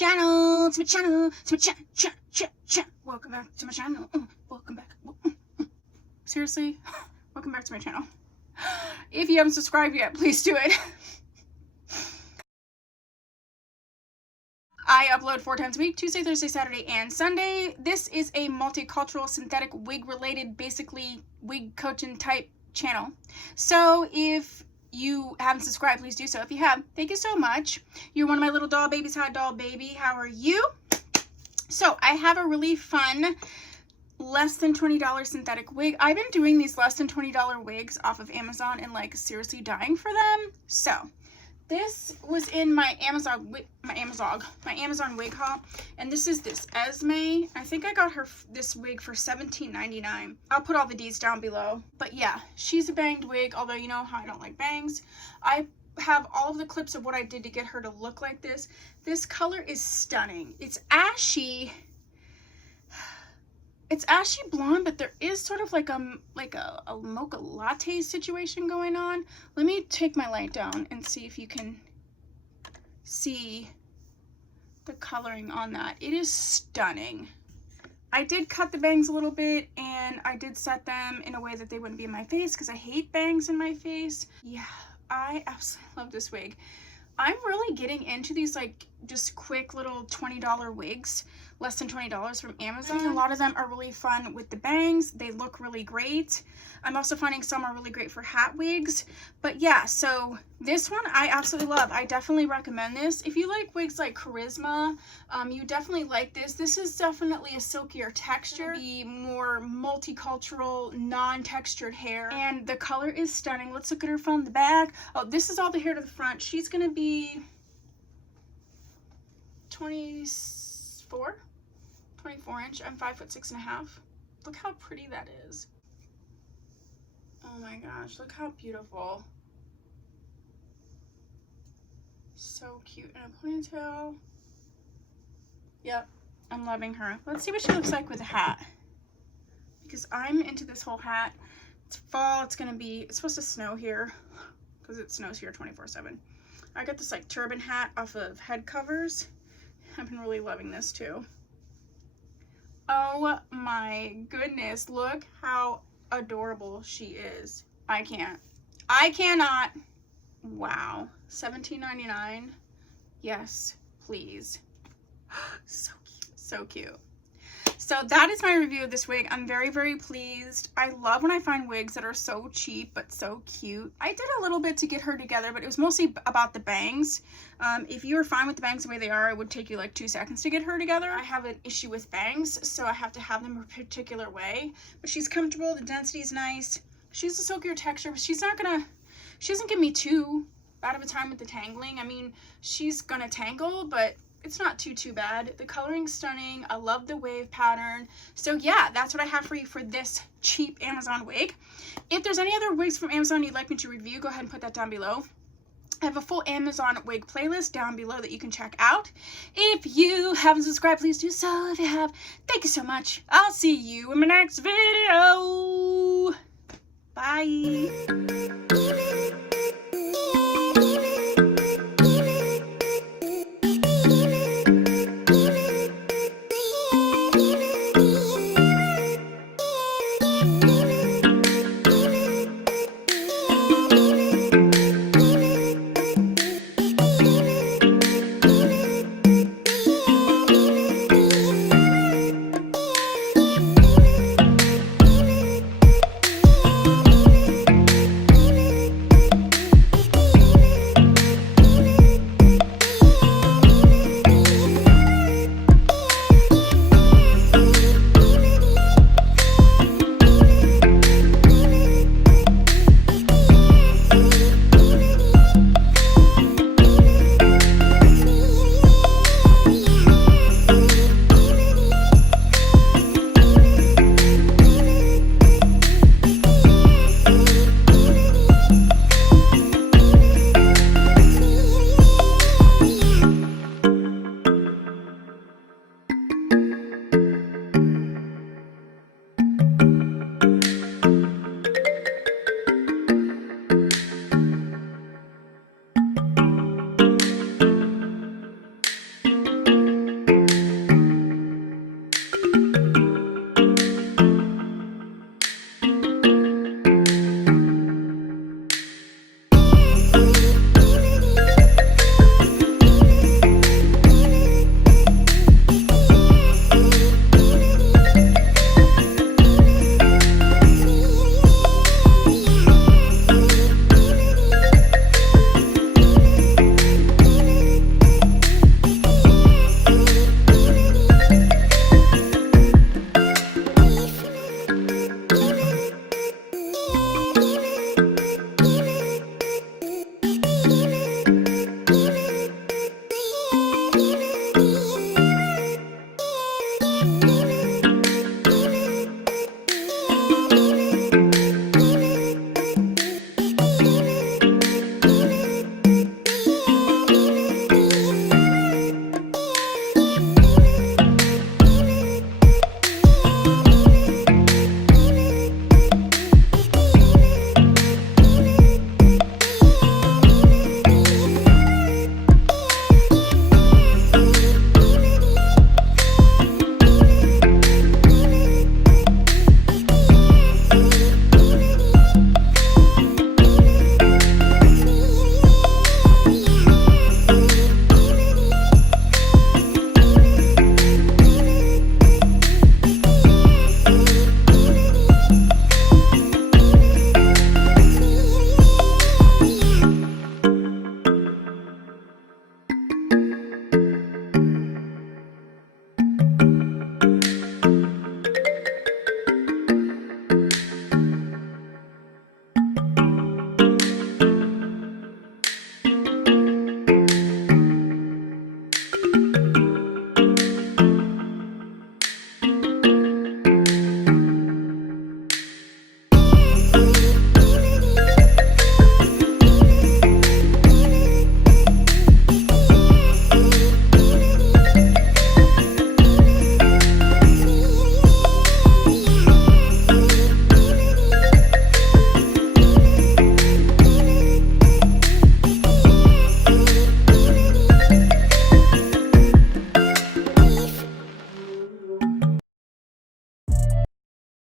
channel, to my channel, to my welcome back to my channel, welcome back, seriously, welcome back to my channel. If you haven't subscribed yet, please do it. I upload 4 times a week, Tuesday, Thursday, Saturday, and Sunday. This is a multicultural synthetic wig related, basically wig coaching type channel. So if you haven't subscribed, please do so. If you have, thank you so much. You're one of my little doll babies. Hi, doll baby. How are you? So I have a really fun less than $20 synthetic wig. I've been doing these less than $20 wigs off of Amazon and like seriously dying for them. So this was in my Amazon wig haul, and this is this Esmee. I think I got her this wig for $17.99. I'll put all the Deets down below. But yeah, she's a banged wig, although you know how I don't like bangs. I have all of the clips of what I did to get her to look like this. This color is stunning. It's ashy. It's ashy blonde, but there is sort of like a mocha latte situation going on. Let me take my light down and see if you can see the coloring on that. It is stunning. I did cut the bangs a little bit, and I did set them in a way that they wouldn't be in my face because I hate bangs in my face. Yeah, I absolutely love this wig. I'm really getting into these like just quick little $20 wigs, less than $20 from Amazon. A lot of them are really fun with the bangs. They look really great. I'm also finding some are really great for hat wigs. But yeah, so this one I absolutely love. I definitely recommend this. If you like wigs like Charisma, you definitely like this. This is definitely a silkier texture, the more multicultural, non-textured hair. And the color is stunning. Let's look at her from the back. Oh, this is all the hair to the front. She's gonna be 24 inch. I'm 5'6.5". Look how pretty that is. Oh my gosh, look how beautiful. So cute. And a ponytail. Yep, I'm loving her. Let's see what she looks like with a hat, because I'm into this whole hat. It's fall. It's supposed to snow here because it snows here 24/7. I got this like turban hat off of Headcovers. I've been really loving this too. Oh my goodness, look how adorable she is. I cannot. Wow. $17.99. Yes, please. So cute. So cute. So that is my review of this wig. I'm very, very pleased. I love when I find wigs that are so cheap but so cute. I did a little bit to get her together, but it was mostly about the bangs. If you were fine with the bangs the way they are, it would take you like 2 seconds to get her together. I have an issue with bangs, so I have to have them a particular way. But she's comfortable. The density is nice. She's a silkier texture, but she doesn't give me too bad of a time with the tangling. I mean, she's gonna tangle, but it's not too bad. The coloring's stunning. I love the wave pattern. So yeah, that's what I have for you for this cheap Amazon wig. If there's any other wigs from Amazon you'd like me to review, go ahead and put that down below. I have a full Amazon wig playlist down below that you can check out. If you haven't subscribed, please do so. If you have, thank you so much. I'll see you in my next video. Bye.